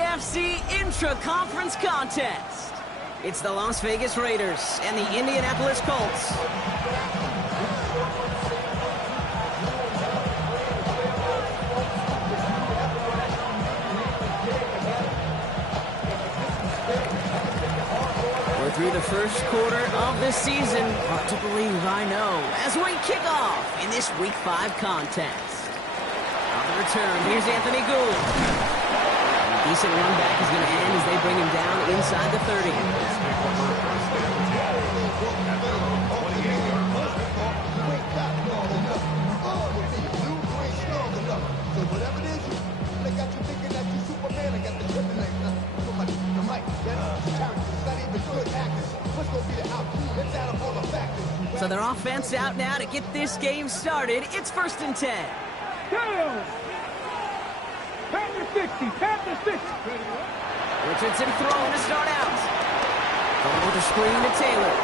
AFC Intra-Conference Contest. It's the Las Vegas Raiders and the Indianapolis Colts. We're through the first quarter of the season. Hard to believe, I know, as we kick off in this Week 5 contest. On the return, here's Anthony Gould. A decent run back is going to end as they bring him down inside the 30. So their offense out now to get this game started. It's 1st and 10. Down! Panther 60, Panther 60. Richardson throwing to start out. Going with a screen to Taylor.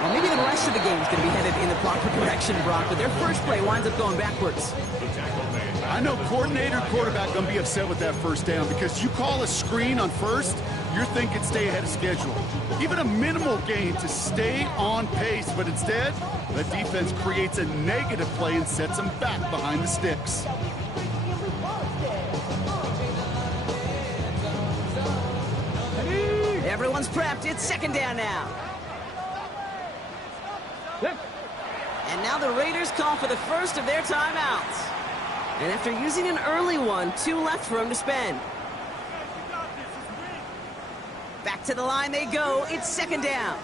Well, maybe the rest of the game is going to be headed in the proper direction, Brock, but their first play winds up going backwards. I know coordinator, quarterback going to be upset with that first down because you call a screen on first, you're thinking stay ahead of schedule. Even a minimal gain to stay on pace, but instead, the defense creates a negative play and sets them back behind the sticks. Everyone's prepped. It's 2nd down now. And now the Raiders call for the first of their timeouts. And after using an early one, 2 left for him to spend. Back to the line they go. It's 2nd down.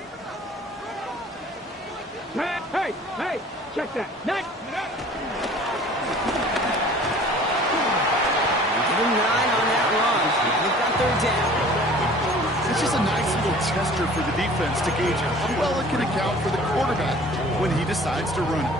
Hey, check that. Nice. Give him 9 on that run. We've got 3rd down. It's just a nice little tester for the defense to gauge how well it can account for the quarterback when he decides to run it.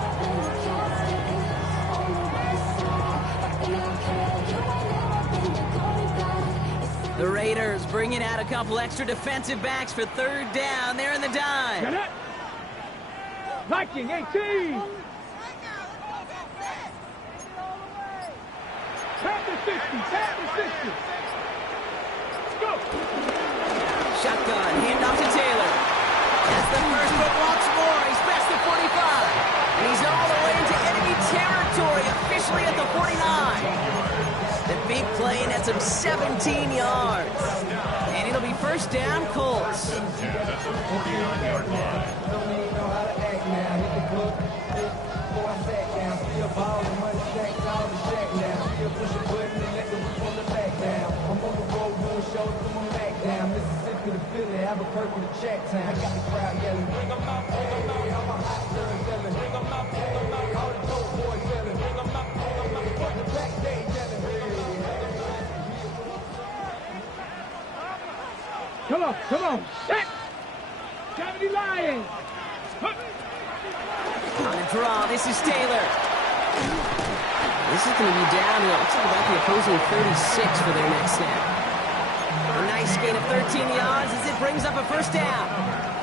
The Raiders bringing out a couple extra defensive backs for 3rd down. They're in the dime. Get it. Viking 18. Panther 60, Panther 60. Let's go. Shotgun, handoff to Taylor. That's the first, but once more, he's past the 45. And he's all the way into enemy territory, officially at the 49. The big play, and that's him 17 yards. And it'll be 1st down, Colts. Come on. Set. 70 Lions. On the draw, this is Taylor. This is going to be down to, looks like about the opposing 36 for their next snap. A nice gain of 13 yards as it brings up a 1st down.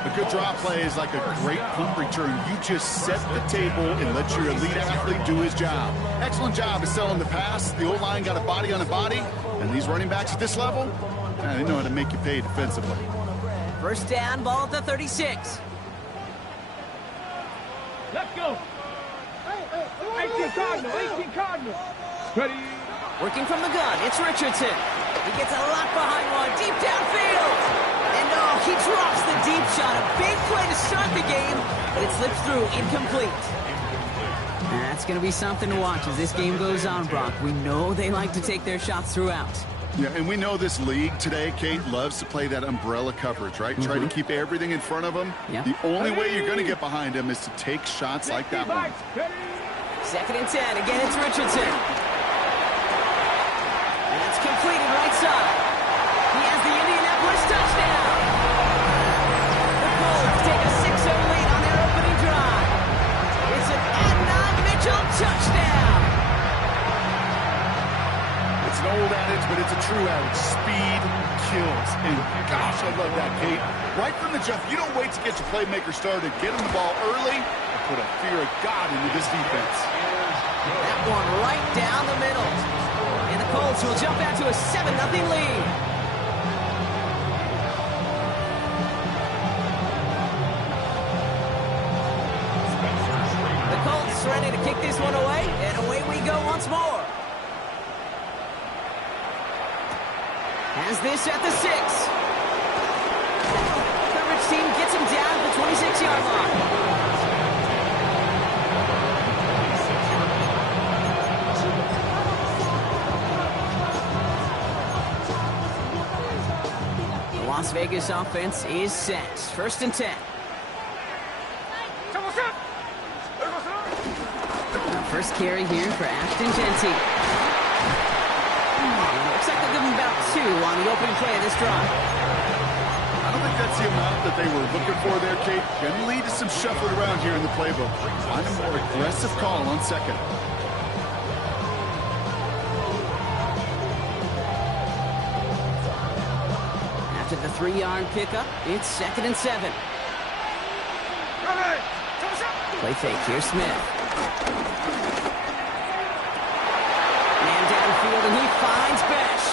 A good draw play is like a great punt return. You just set the table and let your elite athlete do his job. Excellent job of selling the pass. The O-line got a body on a body, and these running backs at this level, they know how to make you pay defensively. 1st down, ball at the 36. Let's go. 18 Cardinal. Ready. Working from the gun, it's Richardson. He gets a lot behind one, deep downfield. And he drops the deep shot. A big play to start the game, but it slips through, incomplete. That's going to be something to watch as this game goes on, Brock. We know they like to take their shots throughout. Yeah, and we know this league today, Kate, loves to play that umbrella coverage, right? Try to keep everything in front of them. Yep. The only way you're going to get behind them is to take shots like that one. 2nd and 10. Again, it's Richardson. And it's completed right side. He has the Indianapolis touchdown. The Colts take a 6-0 lead on their opening drive. It's an Adnan Mitchell touchdown. It's an old adage, but it's a true adage. Speed kills. And gosh, I love that, Kate. Right from the jump, you don't wait to get your playmaker started. Get him the ball early and put a fear of God into this defense. That one right down the middle. And the Colts will jump out to a 7-0 lead. go once more. Has this at the 6. Coverage team gets him down at the 26-yard line. Las Vegas offense is set. 1st and 10. First carry here for Ashton Genty. Looks like they'll give him about 2 on the opening play of this drive. I don't think that's the amount that they were looking for there, Kate. Can lead to some shuffling around here in the playbook. Find a more aggressive call on 2nd. After the 3-yard pickup, it's 2nd and 7. Play fake here, Smith. Man downfield, and he finds Besh.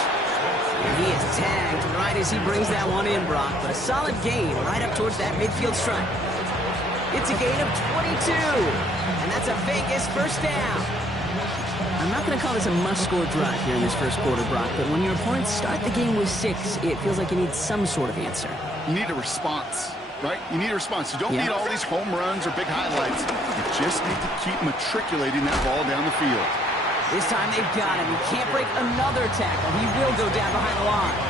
And he is tagged right as he brings that one in, Brock. But a solid gain right up towards that midfield stripe. It's a gain of 22. And that's a Vegas 1st down. I'm not going to call this a must-score drive here in this first quarter, Brock, but when your opponents start the game with 6, it feels like you need some sort of answer. You need a response, right? You need a response. You don't need all these home runs or big highlights. You just need to keep matriculating that ball down the field. This time they've got him. He can't break another tackle. He will go down behind the line.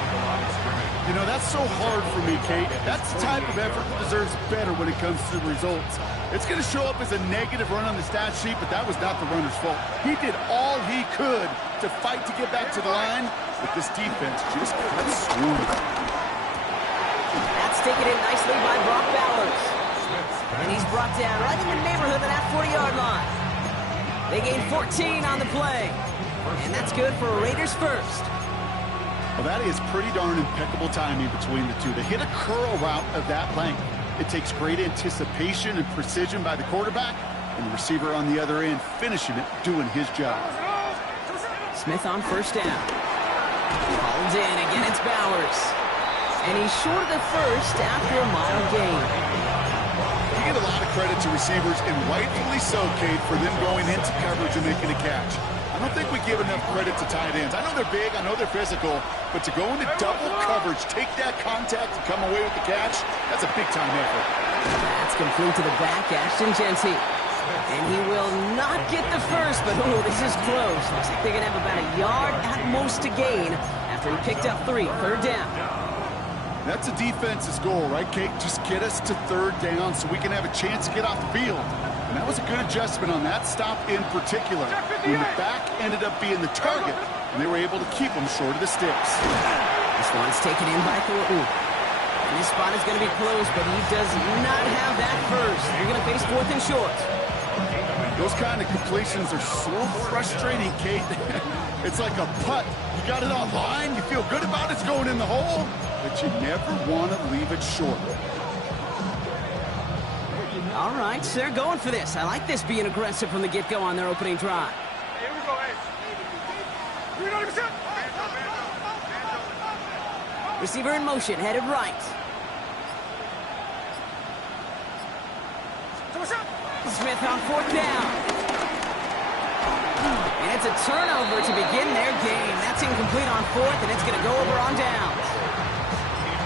You know, that's so hard for me, Kate. That's the type of effort that deserves better when it comes to the results. It's going to show up as a negative run on the stat sheet, but that was not the runner's fault. He did all he could to fight to get back to the line, but this defense just couldn't swoon. That's taken in nicely by Brock Bowers. And he's brought down right in the neighborhood of that 40-yard line. They gain 14 on the play. And that's good for a Raiders 1st. Well, that is pretty darn impeccable timing between the two. To hit a curl route of that length, it takes great anticipation and precision by the quarterback, and the receiver on the other end finishing it, doing his job. Smith on 1st down. Hauled in. Again, it's Bowers. And he's short of the 1st after a mile gain. You get a lot of credit to receivers, and rightfully so, Kate, for them going into coverage and making a catch. I don't think we give enough credit to tight ends. I know they're big, I know they're physical, but to go into double coverage, take that contact, and come away with the catch, that's a big-time effort. That's complete to the back, Ashton Genty. And he will not get the 1st, but oh, this is close. Looks like they're going to have about a yard at most to gain after he picked up 3. 3rd down. That's a defense's goal, right, Kate? Just get us to 3rd down so we can have a chance to get off the field. And that was a good adjustment on that stop in particular. When the back ended up being the target, and they were able to keep them short of the sticks. This one's taken in by Thornton. And this spot is going to be close, but he does not have that 1st. They're going to face 4th and short. Those kind of completions are so frustrating, Kate. It's like a putt. You got it on line, you feel good about it's going in the hole, but you never want to leave it short. All right, so they're going for this. I like this being aggressive from the get-go on their opening drive. Here we go, hey. 300%. Receiver in motion, headed right. Smith on 4th down. And it's a turnover to begin their game. That's incomplete on 4th, and it's going to go over on downs.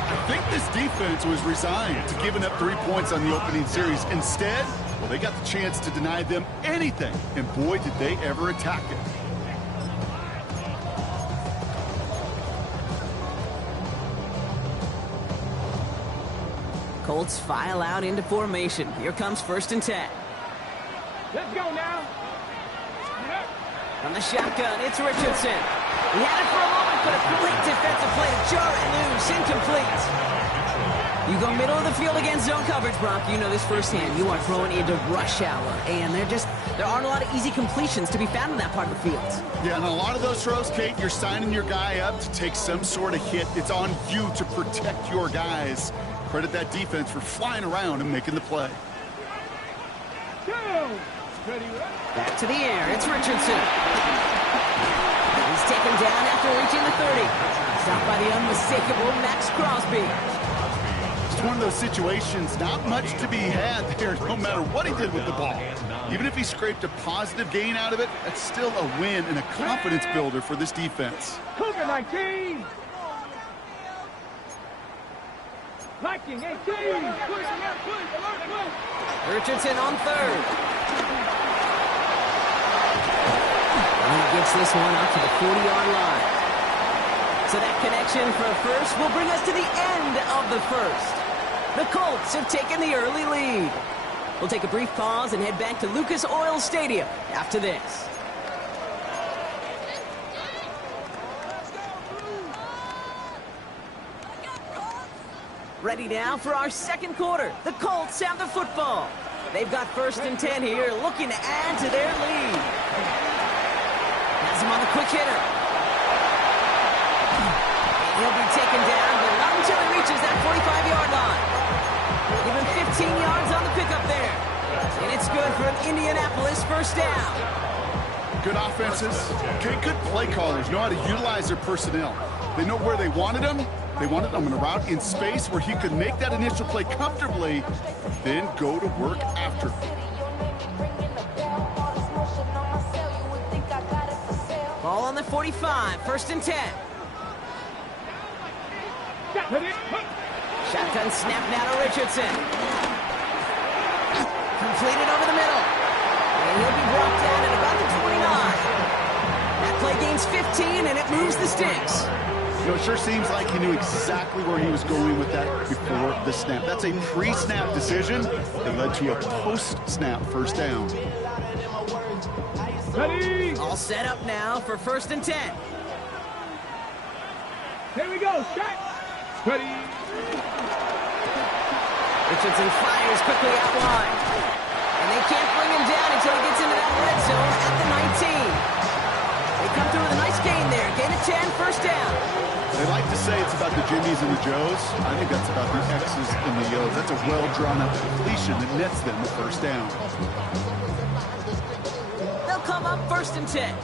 I think this defense was resigned to giving up 3 points on the opening series. Instead, well, they got the chance to deny them anything, and boy, did they ever attack it. Colts file out into formation. Here comes 1st and 10. Let's go now. From the shotgun, it's Richardson. He had it for a moment, but a great defensive play to jar it loose. Incomplete. You go middle of the field against zone coverage, Brock. You know this firsthand. You are throwing into rush hour, and there aren't a lot of easy completions to be found in that part of the field. Yeah, and a lot of those throws, Kate, you're signing your guy up to take some sort of hit. It's on you to protect your guys. Credit that defense for flying around and making the play. Back to the air, it's Richardson. He's taken down after reaching the 30. Stopped by the unmistakable Max Crosby. It's one of those situations, not much to be had there, no matter what he did with the ball. Even if he scraped a positive gain out of it, that's still a win and a confidence builder for this defense. Cougar 19. Viking 18. Richardson on third. And he gets this one up to the 40-yard line. So that connection for a first will bring us to the end of the first. The Colts have taken the early lead. We'll take a brief pause and head back to Lucas Oil Stadium after this. Ready now for our second quarter. The Colts have the football. They've got 1st and 10 here, looking to add to their lead. Has him on the quick hitter. He'll be taken down, but not until he reaches that 45-yard line. Give him 15 yards on the pickup there. And it's good for an Indianapolis first down. Good offenses. Okay, good play callers know how to utilize their personnel. They know where they wanted them. They wanted them in a route in space where he could make that initial play comfortably, then go to work after. Ball on the 45, 1st and 10. Shotgun snap now to Richardson. Completed over the middle. And he'll be brought down at about the 29. That play gains 15, and it moves the sticks. You know, it sure seems like he knew exactly where he was going with that before the snap. That's a pre-snap decision that led to a post-snap first down. Ready? All set up now for 1st and 10. Here we go. Shot. Ready? Richardson fires quickly out wide. And they can't bring him down until he gets into that red zone at the 19. They come through with a nice gain there. Gain of 10, first down. They like to say it's about the Jimmies and the Joes. I think that's about the X's and the O's. That's a well-drawn-up completion that nets them the first down. They'll come up 1st and 10.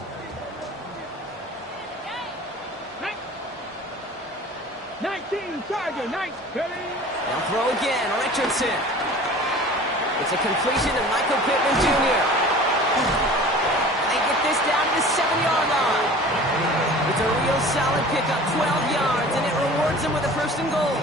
Tiger, nice. They'll throw again, Richardson. It's a completion to Michael Pittman Jr. And they get this down to the 7-yard line. It's a real solid pickup, 12 yards, and it rewards them with a 1st and goal.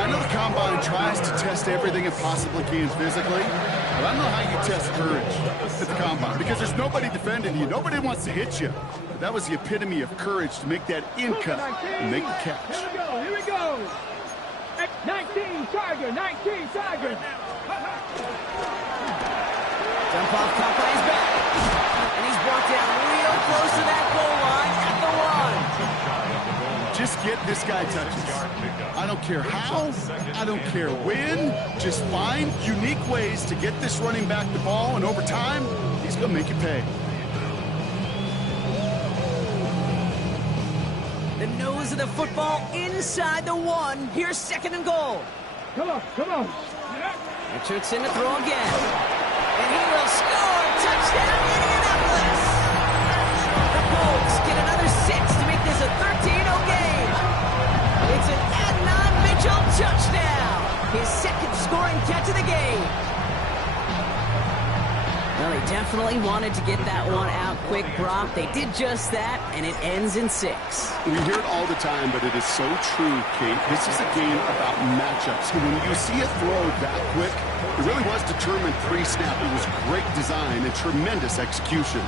I know the Combine tries to test everything it possibly can physically, but I don't know how you test courage at the Combine, because there's nobody defending you. Nobody wants to hit you. But that was the epitome of courage to make that in cut and make the catch. Here we go. 19, Tiger, 19, Tiger. Jump off caught by his back. And he's brought down real close to that goal line at the 1. Just get this guy touches. I don't care how, I don't care when. Just find unique ways to get this running back the ball, and over time, he's going to make it pay. The nose of the football inside the 1. Here's 2nd and goal. Come on, come on. Richardson to throw again. And he will score. Touchdown, Indianapolis. The Colts get another 6 to make this a 13-0 game. It's an Adnan Mitchell touchdown. His 2nd scoring catch of the game. Well, they definitely wanted to get that one out quick, Brock. They did just that, and it ends in 6. We hear it all the time, but it is so true, Kate. This is a game about matchups. When you see a throw that quick, it really was determined pre-snap. It was great design and tremendous execution.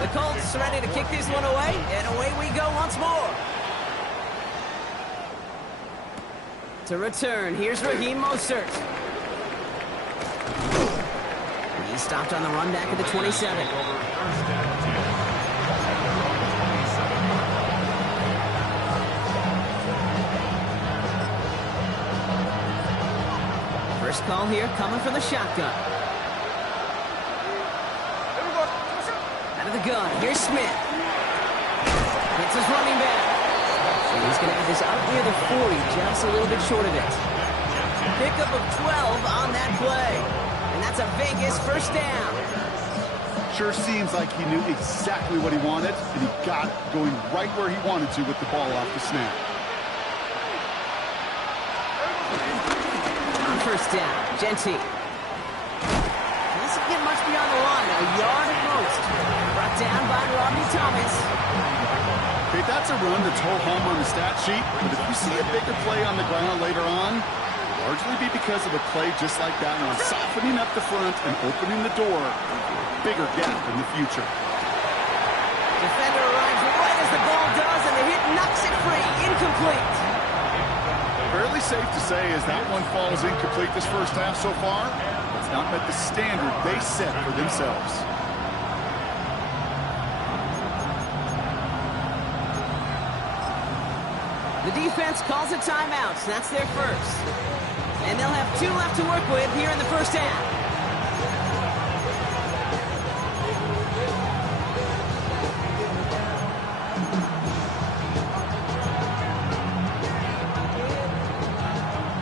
The Colts ready to kick this one away, and away we go once more. To return, here's Raheem Mostert. He stopped on the run back at the 27. First call here coming from the shotgun. Out of the gun, here's Smith. Hits his running back. And he's going to have this out near the 40, just a little bit short of it. Pickup of 12 on that play. And that's a Vegas first down. Sure seems like he knew exactly what he wanted, and he got it going right where he wanted to with the ball off the snap. On first down, Genty. doesn't get much beyond the line, a yard at most. Brought down by Rodney Thomas. Okay, that's a run that's ho-hum on the stat sheet, but if you see a bigger play on the ground later on, largely be because of a play just like that one, softening up the front and opening the door. Bigger gap in the future. Defender arrives right as the ball does, and the hit knocks it free. Incomplete. Fairly safe to say as that one falls incomplete this first half so far, it's not met the standard they set for themselves. The defense calls a timeout, so that's their first. And they'll have 2 left to work with here in the first half.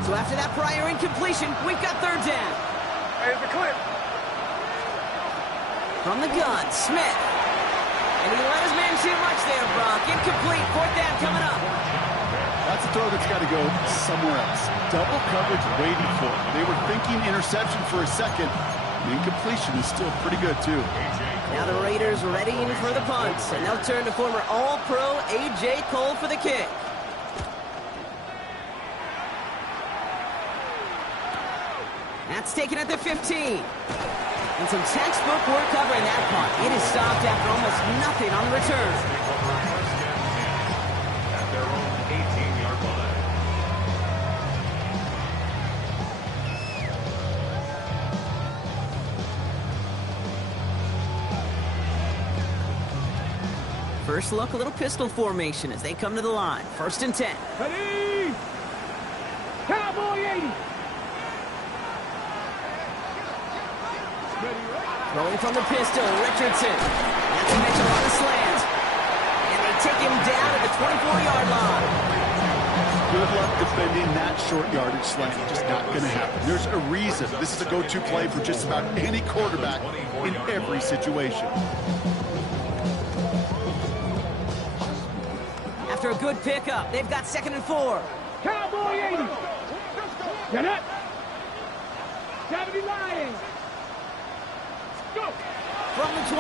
So after that prior incompletion, we've got third down. Here's the clip. From the gun, Smith. And he let his man too much there, Brock. Incomplete, fourth down coming up. That's a throw that's got to go somewhere else. Double coverage waiting for it. They were thinking interception for a second. The incompletion is still pretty good, too. Now the Raiders readying for the punt, and they'll turn to former All-Pro A.J. Cole for the kick. That's taken at the 15. And some textbook work covering that punt. It is stopped after almost nothing on the return. At their own 18-yard line. First look, a little pistol formation as they come to the line. First and 10. Ready? Cowboy 80. Throwing from the pistol, Richardson. That's Mitchell on the slant. And they take him down at the 24-yard line. Good luck defending that short yardage slant. Just not going to happen. There's a reason. This is a go-to play for just about any quarterback in every situation. After a good pickup, they've got 2nd and 4. Cowboy 80. Get up. 70 Lions. Go. From the 24.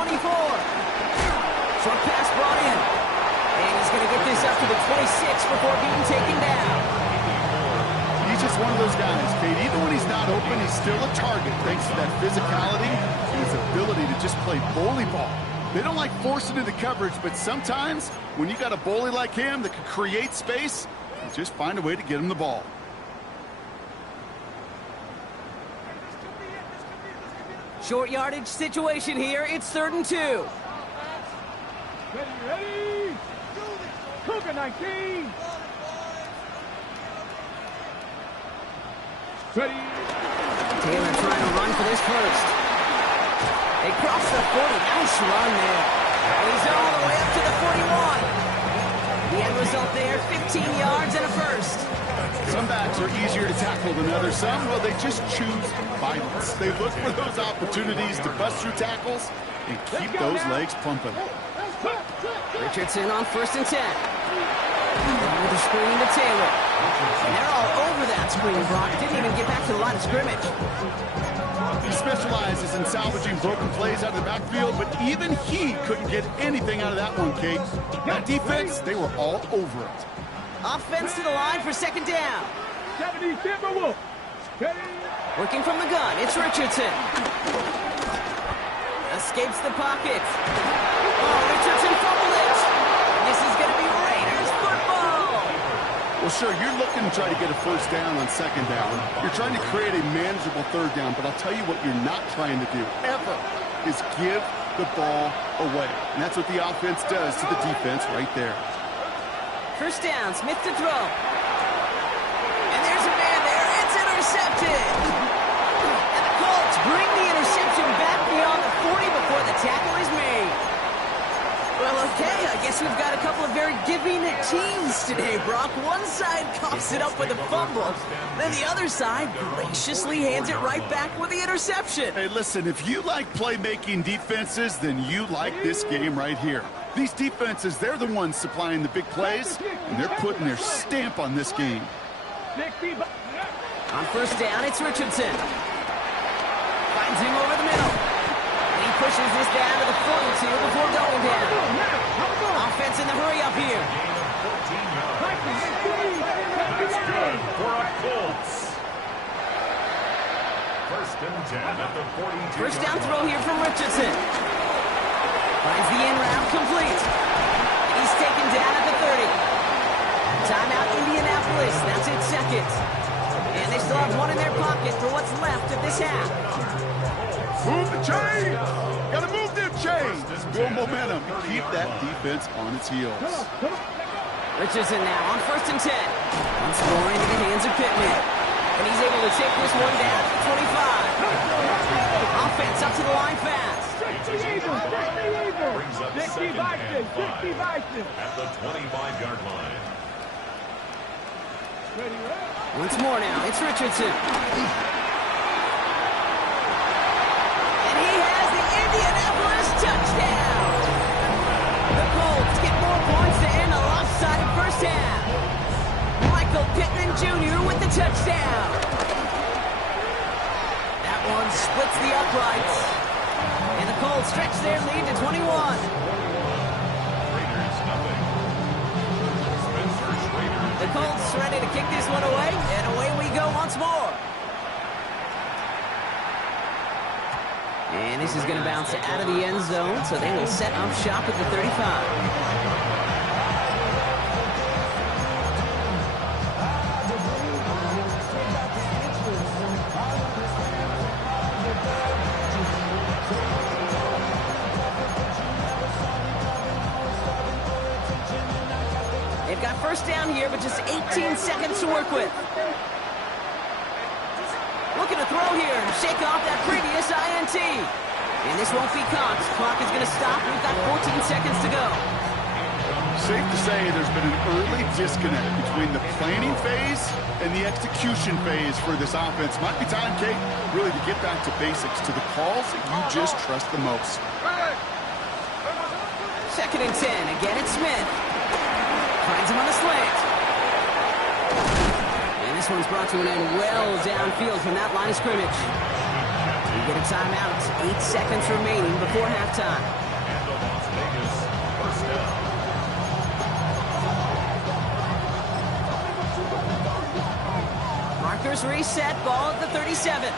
Short pass brought in. And he's going to get this up to the 26 before being taken down. He's just one of those guys, Kate. Even when he's not open, he's still a target thanks to that physicality and his ability to just play bully ball. They don't like forcing into coverage, but sometimes when you got a bully like him that can create space, you just find a way to get him the ball. Short yardage situation here. It's 3rd and 2. Ready? Cougar 19. Ready? Taylor trying to run for this first. They cross the 40. Nice run there. He's all the way up to the 41. The end result there, 15 yards and a first. Some backs are easier to tackle than others. Some, well, they just choose violence. They look for those opportunities to bust through tackles and keep those legs pumping. Richardson on 1st and 10. With a screen to Taylor. And they're all over that screen, Brock. Didn't even get back to the line of scrimmage. He specializes in salvaging broken plays out of the backfield, but even he couldn't get anything out of that one, Kate. That defense, they were all over it. Offense to the line for 2nd down. 70 Timberwolves. Ready? Working from the gun, it's Richardson. Escapes the pocket. Oh, Richardson fumbled it. This is going to be Raiders football. Well, sure, you're looking to try to get a first down on 2nd down. You're trying to create a manageable 3rd down, but I'll tell you what you're not trying to do, ever, is give the ball away. And that's what the offense does to the defense right there. First down, Smith to throw. And there's a man there. It's intercepted. And the Colts bring the interception back beyond the 40 before the tackle is made. Well, okay, I guess we've got a couple of very giving teams today, Brock. One side coughs it up with a fumble, then the other side graciously hands it right back with the interception. Hey, listen, if you like playmaking defenses, then you like this game right here. These defenses, they're the ones supplying the big plays, and they're putting their stamp on this game. On first down, it's Richardson. Finds him over the middle. pushes this down to the 42 before going down. Offense in the hurry up here. 14 yards. That's good for a Colts. First and 10 at the 42. First down throw here from Richardson. Finds the in route complete. He's taken down at the 30. Timeout Indianapolis. That's its second. And they still have one in their pocket for what's left of this half. Move the chain! Gotta move them chains! Build momentum and keep that defense on its heels. Richardson now on first and 10. Once more into the hands of Pittman. And he's able to take this one down to the 25. Offense up to the line fast. Brings up second and 5 at the 25-yard line. Once more now, it's Richardson. And he has the Indianapolis touchdown. The Colts get more points to end a lopsided first half. Michael Pittman Jr. with the touchdown. That one splits the uprights. And the Colts stretch their lead to 21. Raiders nothing. Spencer Schrader. The Colts ready to kick this one away, and away we go once more. And this is going to bounce out of the end zone, so they will set up shop at the 35. They've got first down here, but just 18 seconds to work with. Looking to throw here and shake off that previous INT. And this won't be caught. Clock is going to stop. We've got 14 seconds to go. Safe to say there's been an early disconnect between the planning phase and the execution phase for this offense. Might be time, Kate, really to get back to basics, to the calls that you just trust the most. Second and 10. Again, it's Smith. Finds him on the slant. And this one's brought to an end well downfield from that line of scrimmage. We get a timeout. 8 seconds remaining before halftime. And the Las Vegas first down. Markers reset. Ball at the 37.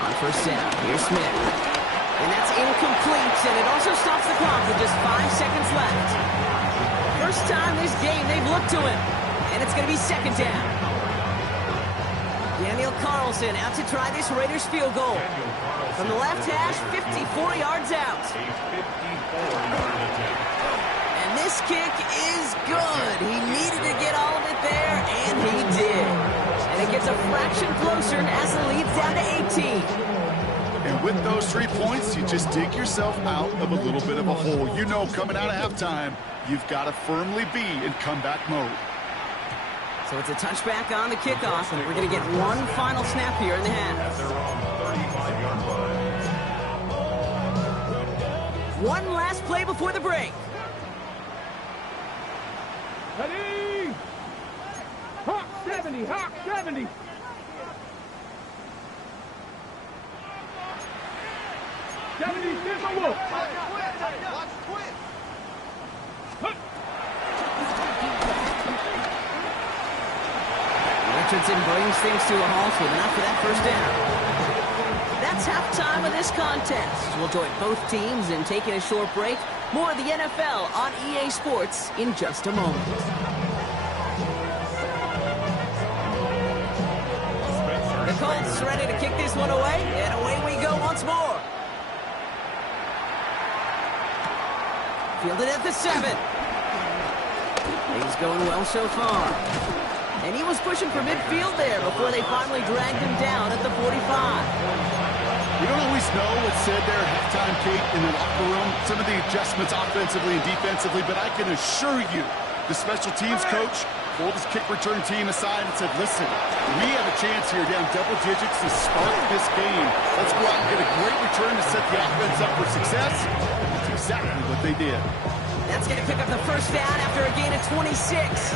On first down, here's Smith. And that's incomplete, and it also stops the clock with just 5 seconds left. First time this game they've looked to him, and it's going to be second down. Daniel Carlson out to try this Raiders field goal. From the left hash, 54 yards out. A 54-yard attempt. And this kick is good. He needed to get all of it there, and he did. And it gets a fraction closer as the lead's down to 18. And with those 3 points, you just dig yourself out of a little bit of a hole. You know, coming out of halftime, you've got to firmly be in comeback mode. So it's a touchback on the kickoff, and we're going to get one final snap here in the half. They're on the 35-yard line. One last play before the break. Ready? Hawk 70, Hawk 70. Richardson brings things to a halt with enough for that first down. That's halftime of this contest. We'll join both teams in taking a short break. More of the NFL on EA Sports in just a moment. The Colts ready to kick this one away, and away we go once more. Fielded at the 7. He's going well so far. And he was pushing for midfield there before they finally dragged him down at the 45. We don't always know what's said there at halftime, Kate, in the locker room. Some of the adjustments offensively and defensively, but I can assure you, the special teams coach pulled his kick return team aside and said, listen, we have a chance here down double digits to spark this game. Let's go out and get a great return to set the offense up for success. That's exactly what they did. That's going to pick up the first down after a gain of 26.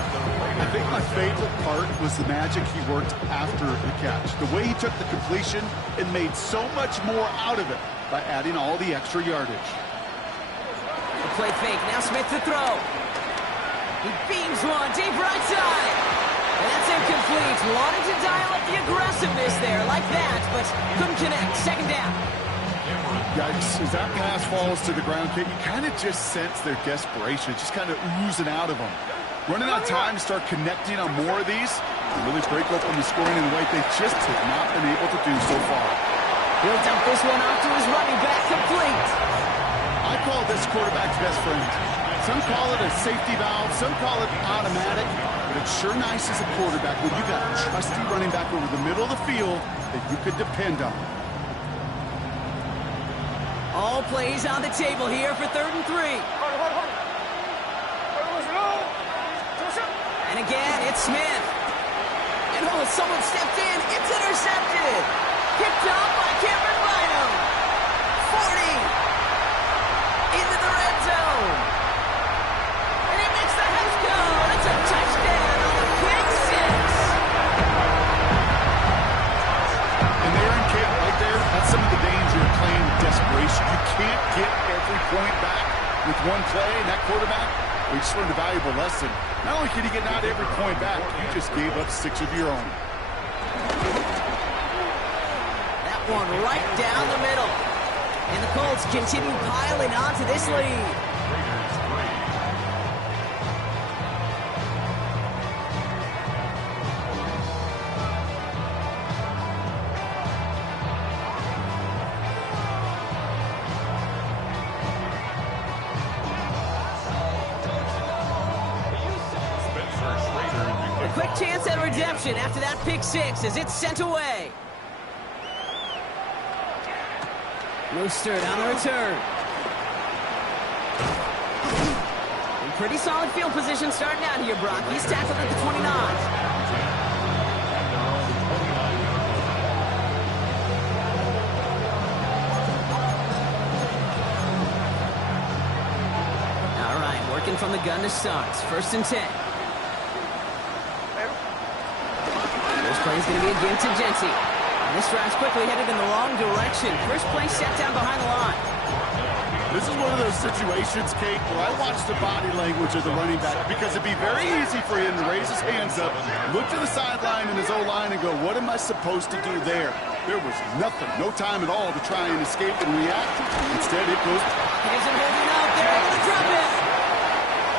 I think my favorite part was the magic he worked after the catch. The way he took the completion and made so much more out of it by adding all the extra yardage. The play fake. Now Smith to throw. He beams one deep right side. And that's incomplete. Wanted to dial up the aggressiveness there like that, but couldn't connect. Second down. Yikes, as that pass falls to the ground, Kate, you kind of just sense their desperation. It's just kind of oozing out of them. Running out of time to start connecting on more of these and really break open the scoring in a way they just have not been able to do so far. He'll dump this one off to his running back, complete. I call this quarterback's best friend. Some call it a safety valve, some call it automatic, but it's sure nice as a quarterback when you got a trusty running back over the middle of the field that you could depend on. All plays on the table here for 3rd and 3. And again, it's Smith. And oh, someone stepped in. It's intercepted. Picked up by Cameron Bynum. 40. Into the red zone. And he makes the head go. It's a touchdown on the pick six. And there in Kate, right there, that's some of the danger of playing with desperation. You can't get every point back with one play, and that quarterback, we just learned a valuable lesson. Not only can you get not every point back, you just gave up 6 of your own. That one right down the middle. And the Colts continue piling onto this lead. A quick chance at redemption after that pick six as it's sent away. Mostert on the return. In pretty solid field position starting out here, Brock. He's tackled at the 29. All right, working from the gun to start. 1st and 10. This play is going to be again to Jency. This drive's quickly headed in the wrong direction. First play set down behind the line. This is one of those situations, Kate, where I watch the body language of the running back because it'd be very easy for him to raise his hands up, look to the sideline in his O-line and go, what am I supposed to do there? There was nothing, no time at all to try and escape and react. Instead, it goes... He isn't holding out. They're able to drop it.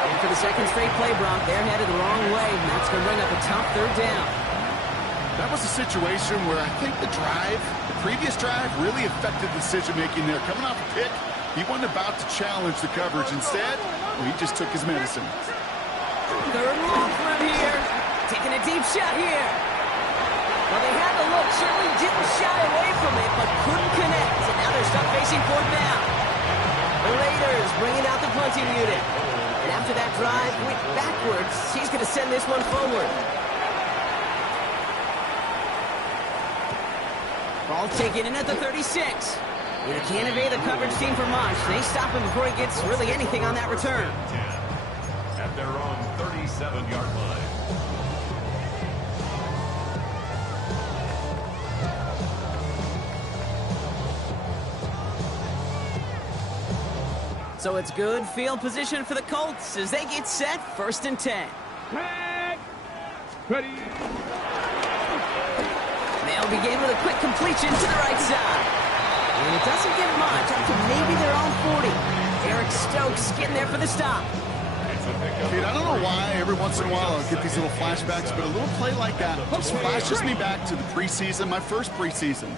And for the second straight play, Brock, they're headed the wrong way. And that's going to bring up a tough 3rd down. That was a situation where I think the previous drive, really affected decision-making there. Coming off a pick, he wasn't about to challenge the coverage. Instead, he just took his medicine. 3rd and long for him here. Taking a deep shot here. Well, they had the look. Certainly didn't shy away from it, but couldn't connect. And now they're stuck facing 4th down. The Raiders bringing out the punting unit. And after that drive went backwards, he's going to send this one forward. Ball taken in at the 36. And he can't evade the coverage team for much. They stop him before he gets really anything on that return. At their own 37-yard line. So it's good field position for the Colts as they get set 1st and 10. Ready. They'll begin with a quick completion to the right side. And it doesn't get much up to maybe their own 40. Eric Stokes getting there for the stop. Dude, I don't know why every once in a while I'll get these little flashbacks, but a little play like that just flashes me back to the preseason, my first preseason.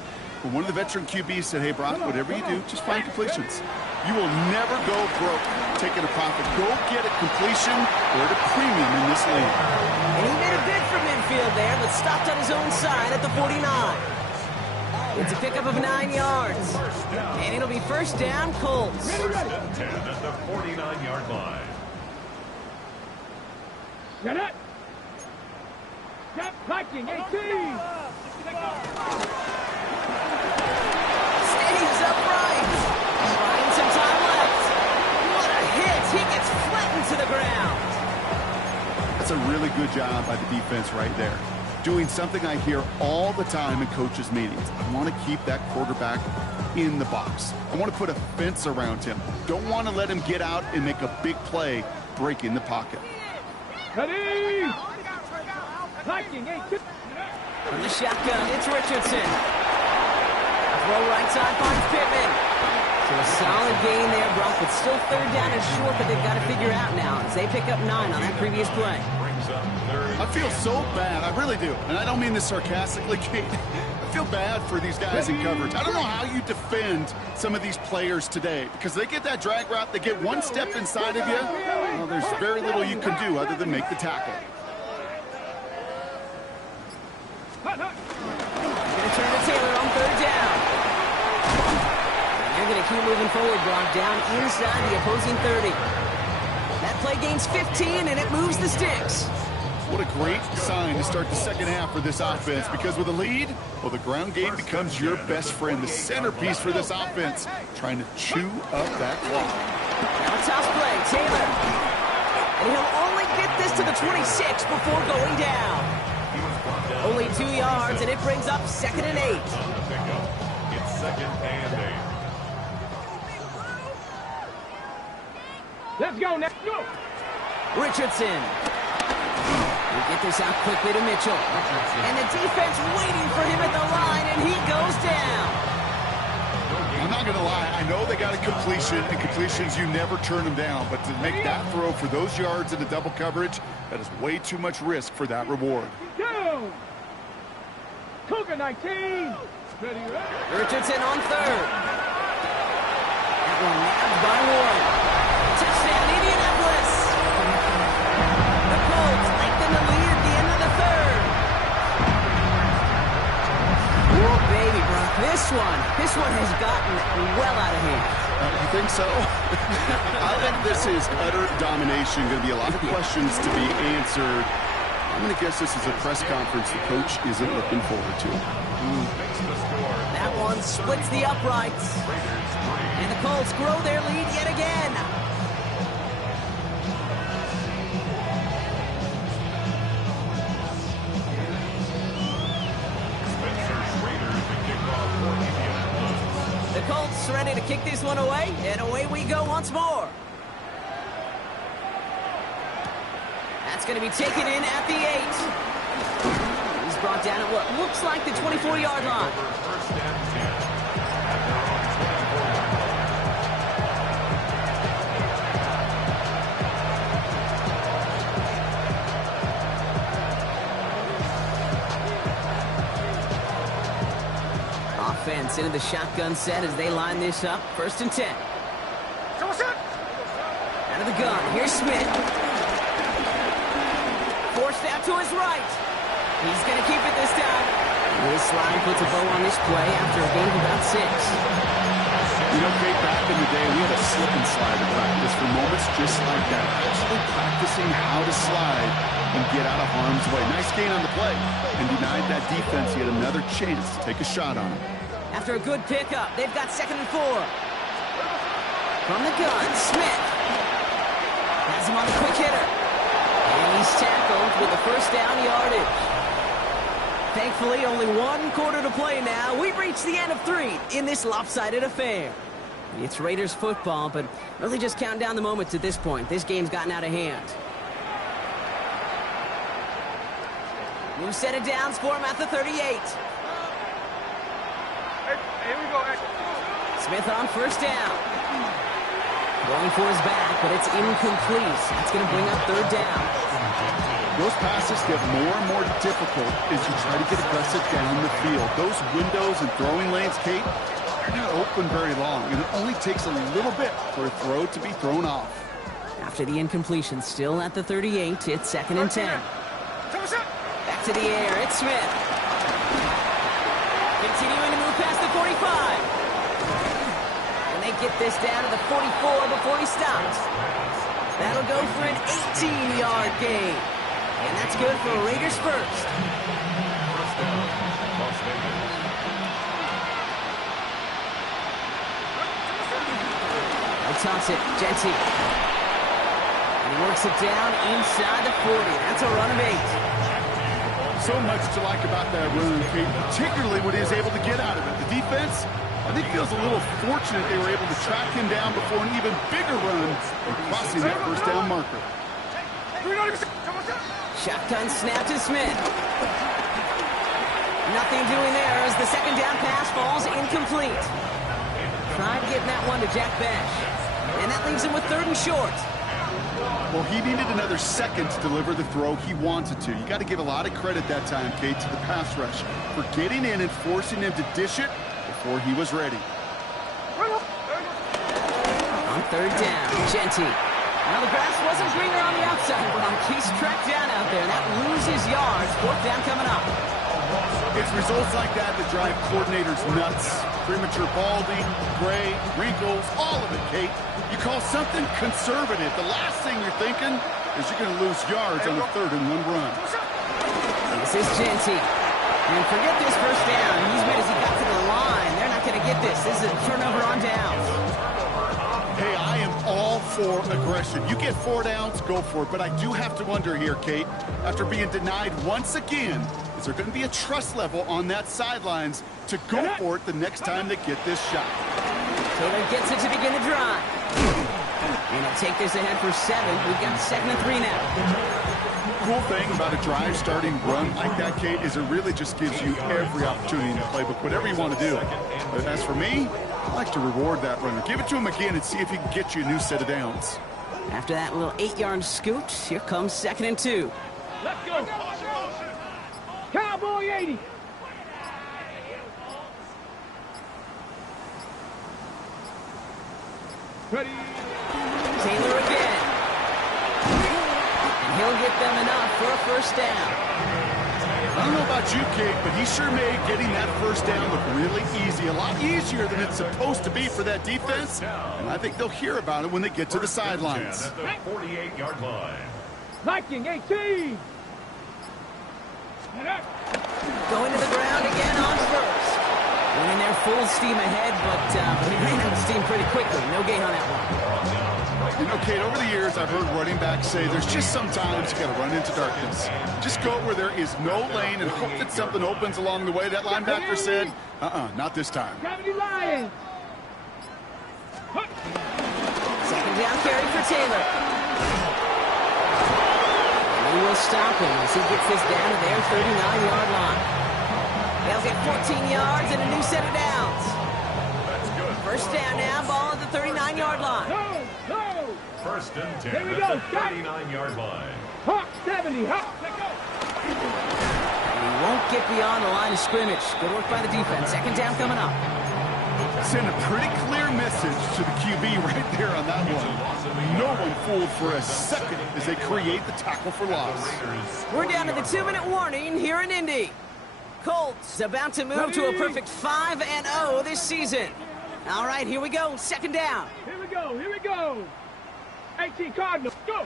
When one of the veteran QBs said, hey, Brock, whatever you do, just find completions. You will never go broke taking a profit. Go get a completion or at a premium in this league. And he made a bid for midfield there, but stopped on his own side at the 49. It's a pickup of 9 yards. And it'll be 1st down, Colts. 1st and 10 at the 49-yard line. Get it. Get Viking 18. Stays upright. Finding some time left. What a hit. He gets to the ground. That's a really good job by the defense right there. Doing something I hear all the time in coaches' meetings. I want to keep that quarterback in the box. I want to put a fence around him. Don't want to let him get out and make a big play, breaking the pocket. Ready! Liking, hey, From the shotgun, it's Richardson. Throw right side finds Pittman. So a solid gain there, Brock, but still third down and short that they've got to figure out now as they pick up 9 on that previous play. I feel so bad. I really do. And I don't mean this sarcastically, Kate. I feel bad for these guys in coverage. I don't know how you defend some of these players today because they get that drag route, they get one step inside of you. Well, there's very little you can do other than make the tackle. Going to turn to Taylor on third down. And they're going to keep moving forward, Brock, down inside the opposing 30. That play gains 15, and it moves the sticks. What a great sign to start the second half for this offense because with a lead, well, the ground game becomes your best friend, the centerpiece for this offense, trying to chew up that clock. Now a toss play, Taylor. And he'll only get this to the 26 before going down. Only 2 yards, and it brings up 2nd and 8. It's 2nd and 8. Let's go now. Go. Richardson. We'll get this out quickly to Mitchell. And the defense waiting for him at the line, and he goes down. I'm not going to lie. I know they got a completion, and completions, you never turn them down. But to make that throw for those yards in the double coverage, that is way too much risk for that reward. Go. Cougar 19. Ready, Richardson on third. That one nabbed by Warren. Touchdown, Indianapolis. The Colts lengthen the lead at the end of the third. Oh, baby, Brock. This one has gotten well out of hand. You think so? I think this is utter domination. Going to be a lot of questions to be answered. I'm going to guess this is a press conference the coach isn't looking forward to. That one splits the uprights. And the Colts grow their lead yet again. The Colts ready to kick this one away, and away we go once more. That's going to be taken in at the 8. He's brought down at what looks like the 24-yard line. Offense into the shotgun set as they line this up. 1st and 10. Out of the gun, here's Smith. Forced out to his right. He's going to keep it this time. This line puts a bow on this play after a gain of about 6. You know, Kate, back in the day, we had a slip and slide in practice for moments just like that. Actually practicing how to slide and get out of harm's way. Nice gain on the play. And denied that defense yet another chance to take a shot on him. After a good pickup, they've got 2nd and 4. From the gun, Smith. Has him on a quick hitter. And he's tackled with the 1st down yardage. Thankfully, only 1 quarter to play now. We've reached the end of 3 in this lopsided affair. It's Raiders football, but really just counting down the moments at this point. This game's gotten out of hand. New set of downs for him at the 38. Here we go. Smith on 1st down. Going for his back, but it's incomplete. That's going to bring up 3rd down. Those passes get more and more difficult as you try to get aggressive down the field. Those windows and throwing lanes, Kate, they're not open very long, and it only takes a little bit for a throw to be thrown off. After the incompletion, still at the 38, it's 2nd and 10. Back to the air, it's Smith. Continuing to move past the 45. And they get this down to the 44 before he stops. That'll go for an 18-yard gain. And that's good for Raiders first. They'll toss it, Jenty. And he Works it down inside the 40. That's a run of 8. So much to like about that run, Kate, particularly what he was able to get out of it. The defense, I think, feels a little fortunate they were able to track him down before an even bigger run and crossing that first down marker. Shotgun snap to Smith. Nothing doing there as the second down pass falls incomplete. Tried getting that one to Jack Besh. And that leaves him with 3rd and short. Well, he needed another second to deliver the throw he wanted to. You got to give a lot of credit that time, Kate, to the pass rush for getting in and forcing him to dish it before he was ready. On 3rd down, Genty. Now the grass wasn't greener on the outside, but he's tracked down out there. That loses yards. 4th down coming up. It's results like that that drive coordinators nuts. Premature balding, gray, wrinkles, all of it, Kate. You call something conservative. The last thing you're thinking is you're going to lose yards on a 3rd and 1 run. This is Genty. And forget this first down. He's made as he got to the line. They're not going to get this. This is a turnover on downs. Hey, I am all for aggression. You get 4 downs, go for it. But I do have to wonder here, Kate, after being denied once again, is there going to be a trust level on that sidelines to go for it the next time they get this shot? Taylor gets it to begin the drive. And he'll take this ahead for 7. We've got 2nd and 3 now. Cool thing about a drive starting run like that, Kate, is it really just gives you every opportunity in the playbook, whatever you want to do. But as for me, I like to reward that runner. Give it to him again and see if he can get you a new set of downs. After that little 8-yard scoot, here comes 2nd and 2. Let's go. Cowboy 80. Ready. Taylor again. And he'll get them enough for a first down. I don't know about you, Kate, but he sure made getting that first down look really easy. A lot easier than it's supposed to be for that defense. And I think they'll hear about it when they get to the sidelines. At the 48-yard line. Viking 18. Going to the ground again on first. Went in there full steam ahead, but he ran out of steam pretty quickly. No gain on that one. You know, Kate, over the years, I've heard running backs say there's just sometimes you got to run into darkness. Just go where there is no lane and hope that something opens along the way. That linebacker said, not this time. Gravity Lion. 2nd down carry for Taylor. And he will stop him as he gets this down to their 39-yard line. They'll get 14 yards and a new set of downs. That's good. First down now, ball at the 39-yard line. No. 1st and 10 Here we at go. the 39-yard line. Hawk 70. Hawk. Let's go. And he won't get beyond the line of scrimmage. Good work by the defense. 2nd down coming up. Send a pretty clear message to the QB right there on that one. No one fooled for a second as they create the tackle for loss. We're down to the 2-minute warning here in Indy. Colts about to move to a perfect 5-0 this season. All right, here we go. 2nd down. Here we go. 18 Cardinals. Go.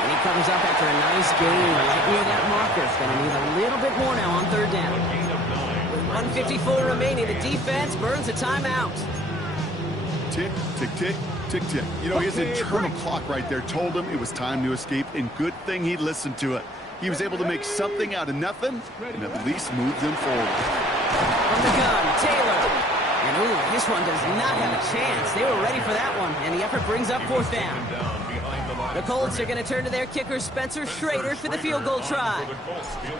And he comes up after a nice gain right near that marker. It's going to need a little bit more now on 3rd down. With 1:54 remaining, the defense burns a timeout. Tick, tick, tick, tick, tick. You know, his internal clock right there told him it was time to escape, and good thing he listened to it. He was able to make something out of nothing and at least move them forward. From the gun, Taylor. And ooh, this one does not have a chance. They were ready for that one, and the effort brings up 4th down. The Colts are going to turn to their kicker, Spencer Schrader, for the field goal try.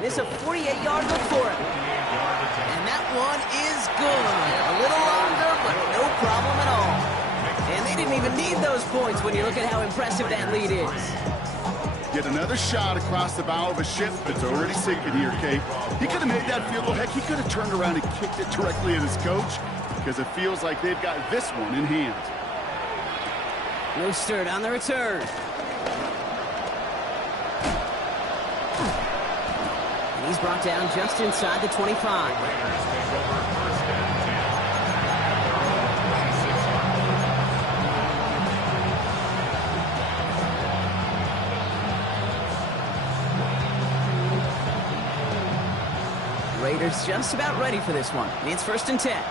This is a 48-yard look for him. And that one is good. A little longer, but no problem at all. And they didn't even need those points when you look at how impressive that lead is. Get another shot across the bow of a ship that's already sinking here, Kate. He could have made that field goal. Heck, he could have turned around and kicked it directly at his coach because it feels like they've got this one in hand. Mostert on the return. And he's brought down just inside the 25. Raiders just about ready for this one. It's 1st and 10.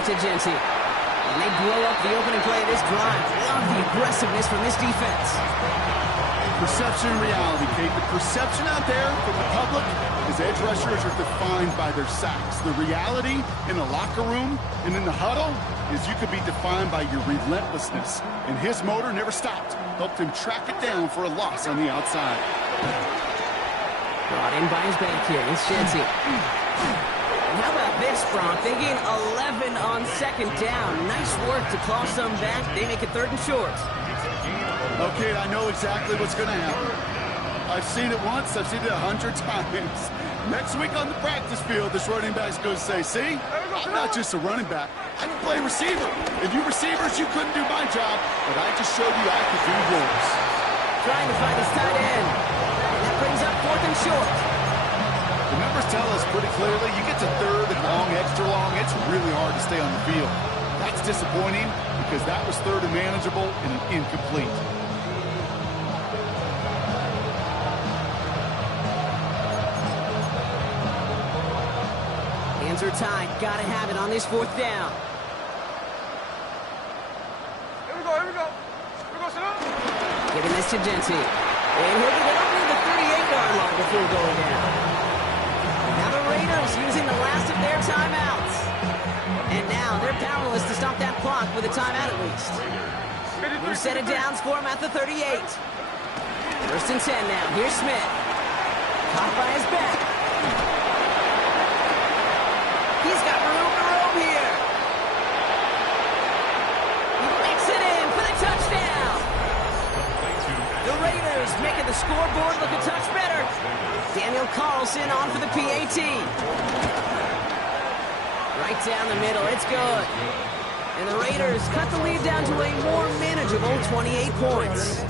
Off to Genty. And they blow up the opening play of this drive. Love the aggressiveness from this defense. Perception and reality, Kate. The perception out there from the public is edge rushers are defined by their sacks. The reality in the locker room and in the huddle is you could be defined by your relentlessness. And his motor never stopped. Helped him track it down for a loss on the outside. Brought in by his back here. It's Genty. And how about this, Bronk? They gain 11 on second down. Nice work to claw some back. They make it 3rd and short. Okay, I know exactly what's going to happen. I've seen it once. I've seen it 100 times. Next week on the practice field, this running back's going to say, see, I'm not just a running back. I can play receiver. And you receivers, you couldn't do my job, but I just showed you I could do yours. Trying to find his tight end. And that brings up 4th and short. The numbers tell us pretty clearly, you get to 3rd and long, extra long, it's really hard to stay on the field. That's disappointing because that was 3rd and manageable and an incomplete. Hands are tied. Gotta have it on this 4th down. Here we go, here we go. Here we go, sit up. Giving this to Genty. And he'll get it over the 38-yard line before going down. Now the Raiders using the last of their timeouts. And now they're powerless to stop that clock with a timeout at least. New set of downs for him at the 38. 1st and 10 now. Here's Smith. Caught by his back. He's got room to roam here. He makes it in for the touchdown. The Raiders making the scoreboard look a touch better. Daniel Carlson on for the PAT. Right down the middle, it's good. And the Raiders cut the lead down to a more manageable 28 points.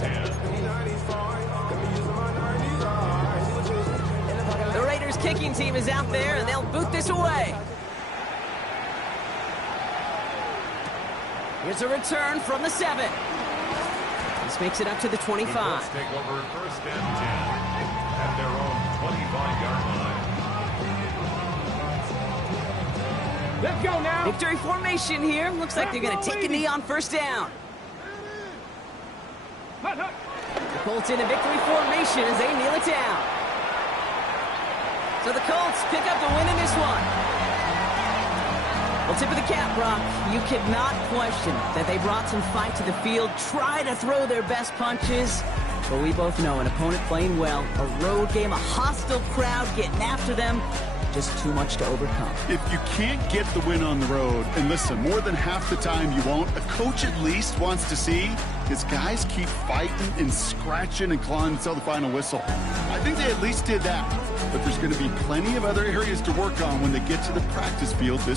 The Raiders kicking team is out there, and they'll boot this away. Here's a return from the 7. This makes it up to the 25. Let's take over 1st and 10 at their own 25-yard line. Let's go now. Victory formation here. Looks like they're going to take a knee on 1st down. The Colts in a victory formation as they kneel it down. So the Colts pick up the win in this one. Well, tip of the cap, Brock. You cannot question that they brought some fight to the field, try to throw their best punches. But we both know an opponent playing well, a road game, a hostile crowd getting after them. Just too much to overcome. If you can't get the win on the road, and listen, more than half the time you won't, a coach at least wants to see his guys keep fighting and scratching and clawing until the final whistle. I think they at least did that. But there's going to be plenty of other areas to work on when they get to the practice field this